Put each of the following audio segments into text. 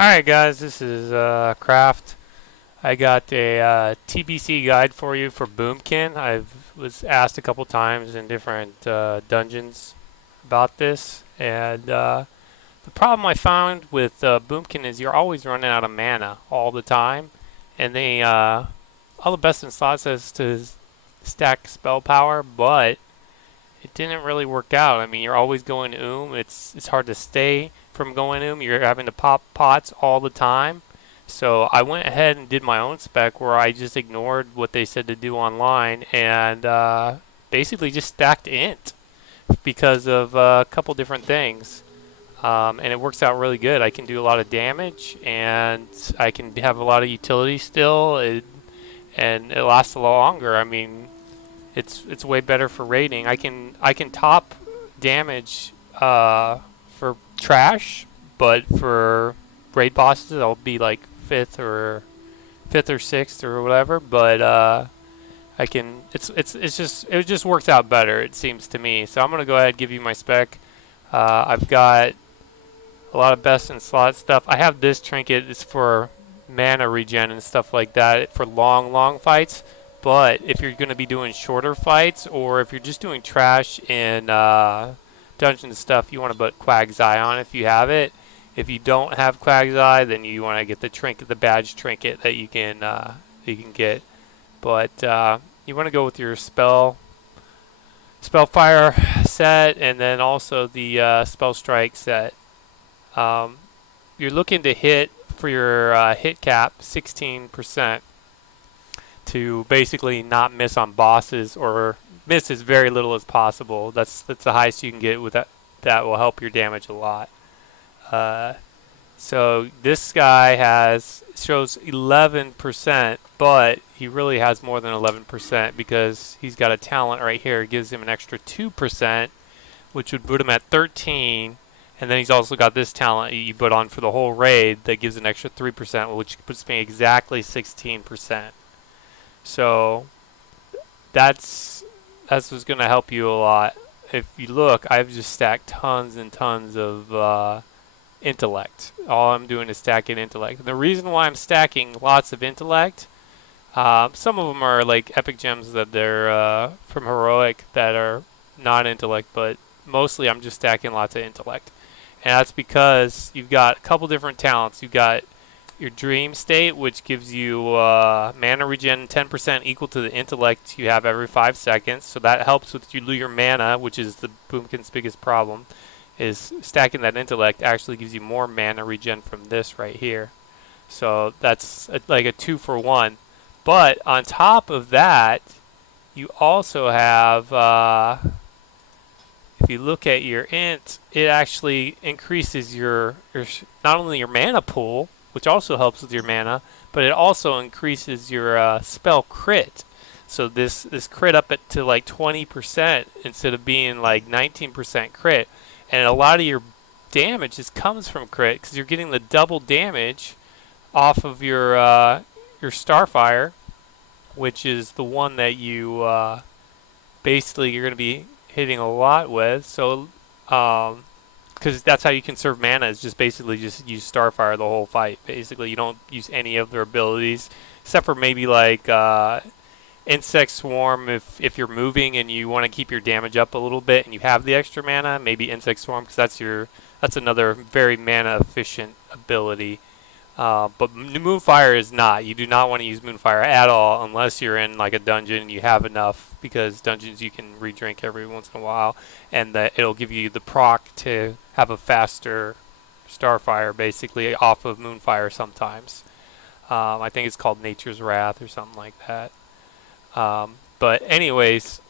Alright guys, this is Craft. I got a TBC guide for you for Boomkin. I was asked a couple times in different dungeons about this, and the problem I found with Boomkin is you're always running out of mana all the time, and all the best in slot says to stack spell power, but it didn't really work out. I mean, you're always going It's hard to stay from going You're having to pop pots all the time. So I went ahead and did my own spec where I just ignored what they said to do online and basically just stacked int because of a couple different things. And it works out really good. I can do a lot of damage and I can have a lot of utility still, and it lasts a lot longer. I mean, it's way better for raiding. I can top damage for trash, but for raid bosses I'll be like fifth or sixth or whatever. But I can. It just works out better, it seems to me. So I'm gonna go ahead and give you my spec. I've got a lot of best in slot stuff. I have this trinket. It's for mana regen and stuff like that for long fights. But if you're going to be doing shorter fights, or if you're just doing trash in dungeon stuff, you want to put Quag's Eye on if you have it. If you don't have Quag's Eye, then you want to get the trinket, the badge trinket that you can get. But you want to go with your Spellfire set, and then also the Spell Strike set. You're looking to hit for your hit cap 16%. To basically not miss on bosses, or miss as very little as possible. That's the highest you can get with that. That will help your damage a lot. So this guy shows 11%, but he really has more than 11% because he's got a talent right here. It gives him an extra 2%, which would put him at 13. And then he's also got this talent you put on for the whole raid that gives an extra 3%, which puts me exactly 16%. So that's what's going to help you a lot. If you look, I've just stacked tons and tons of intellect. All I'm doing is stacking intellect. And the reason why I'm stacking lots of intellect, some of them are like epic gems that they're from heroic that are not intellect, but mostly I'm just stacking lots of intellect. And that's because you've got a couple different talents. You've got your dream state, which gives you mana regen 10% equal to the intellect you have every 5 seconds. So that helps with your mana, which is the Boomkin's biggest problem, is stacking that intellect actually gives you more mana regen from this right here. So that's like a 2-for-1. But on top of that, you also have, if you look at your int, it actually increases your not only your mana pool, which also helps with your mana, but it also increases your spell crit. So this crit up to like 20% instead of being like 19% crit. And a lot of your damage comes from crit because you're getting the double damage off of your Starfire, which is the one that you basically you're going to be hitting a lot with. So because that's how you conserve mana, is just basically just use Starfire the whole fight. Basically, you don't use any of their abilities, except for maybe like Insect Swarm if you're moving and you want to keep your damage up a little bit and you have the extra mana, maybe Insect Swarm, because that's another very mana efficient ability. But Moonfire is not. You do not want to use Moonfire at all unless you're in like a dungeon and you have enough, because dungeons you can re-drink every once in a while, and it'll give you the proc to have a faster Starfire basically off of Moonfire sometimes. I think it's called Nature's Wrath or something like that. But anyways,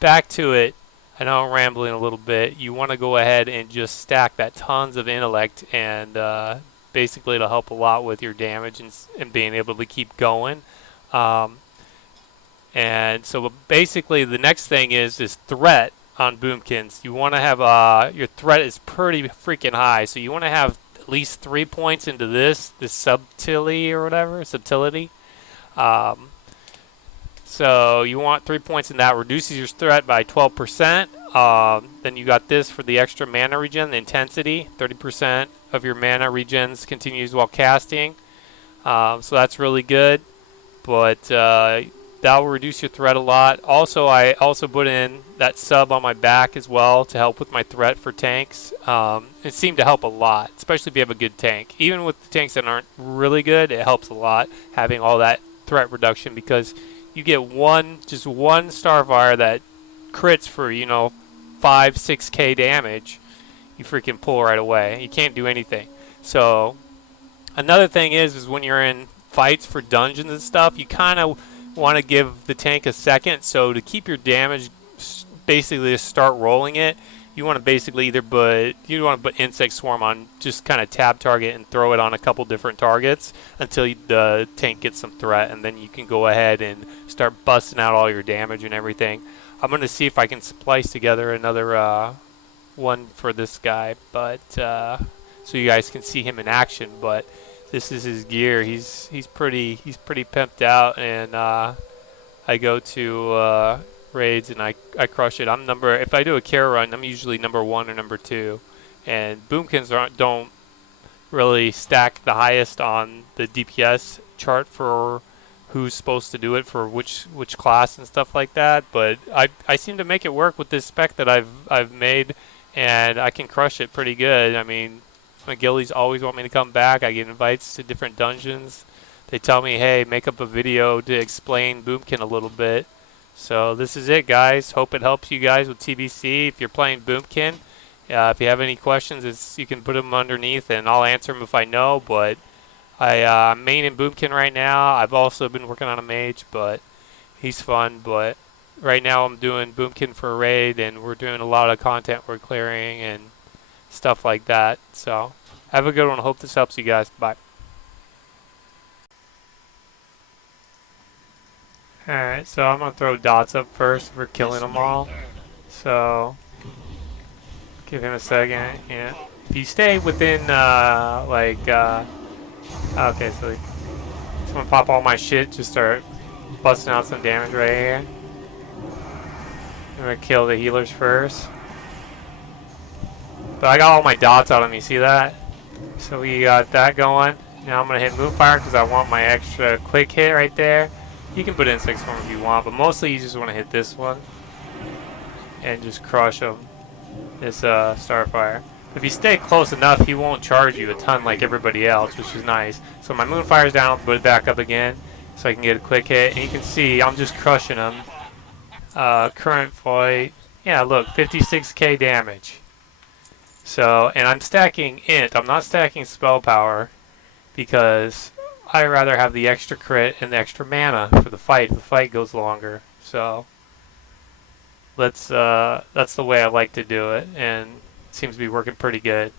back to it. I know I'm rambling a little bit. You want to go ahead and just stack that tons of intellect, and basically it'll help a lot with your damage and being able to keep going. And so basically the next thing is threat on Boomkins. You want to have your threat is pretty freaking high, so you want to have at least 3 points into this subtlety or whatever, subtlety. So you want 3 points in that. Reduces your threat by 12%. Then you got this for the extra mana regen, the intensity. 30% of your mana regens continues while casting. So that's really good. But that will reduce your threat a lot. Also, I also put in that sub on my back as well to help with my threat for tanks. It seemed to help a lot, especially if you have a good tank. Even with the tanks that aren't really good, it helps a lot having all that threat reduction, because you get just one Starfire that crits for 5-6k damage. You freaking pull right away. You can't do anything. So another thing is when you're in fights for dungeons and stuff, you kind of want to give the tank a second. So to keep your damage, basically to start rolling it, you want to basically put Insect Swarm on, just kind of tab target and throw it on a couple different targets until the tank gets some threat, and then you can go ahead and start busting out all your damage and everything. I'm going to see if I can splice together another one for this guy, but so you guys can see him in action. But this is his gear. He's pretty pimped out, and I go to raids and I crush it. If I do a care run, I'm usually number 1 or number 2, and Boomkins don't really stack the highest on the DPS chart for who's supposed to do it for which class and stuff like that. But I seem to make it work with this spec that I've made, and I can crush it pretty good. I mean, my guildies always want me to come back. I get invites to different dungeons. They tell me, hey, make up a video to explain Boomkin a little bit. So this is it, guys. Hope it helps you guys with TBC. If you're playing Boomkin, if you have any questions, you can put them underneath, and I'll answer them if I know. But I'm main in Boomkin right now. I've also been working on a mage, but he's fun. But right now I'm doing Boomkin for a raid, and we're doing a lot of content we're clearing and stuff like that. So have a good one. Hope this helps you guys. Bye. Alright, so I'm going to throw dots up first for killing them all. So give him a second. Yeah. If you stay within okay, so I'm going to pop all my shit, just start busting out some damage right here. I'm going to kill the healers first. But I got all my dots on him, you see that? So we got that going. Now I'm going to hit Moonfire because I want my extra quick hit right there. You can put Insect Swarm if you want, but mostly you just want to hit this one and just crush him, this Starfire. If you stay close enough, he won't charge you a ton like everybody else, which is nice. So my Moonfire's down, put it back up again so I can get a quick hit. And you can see I'm just crushing him. Current fight, yeah, look, 56k damage. So, and I'm stacking Int. I'm not stacking Spell Power because I rather have the extra crit and the extra mana for the fight. The fight goes longer, so that's the way I like to do it, and it seems to be working pretty good.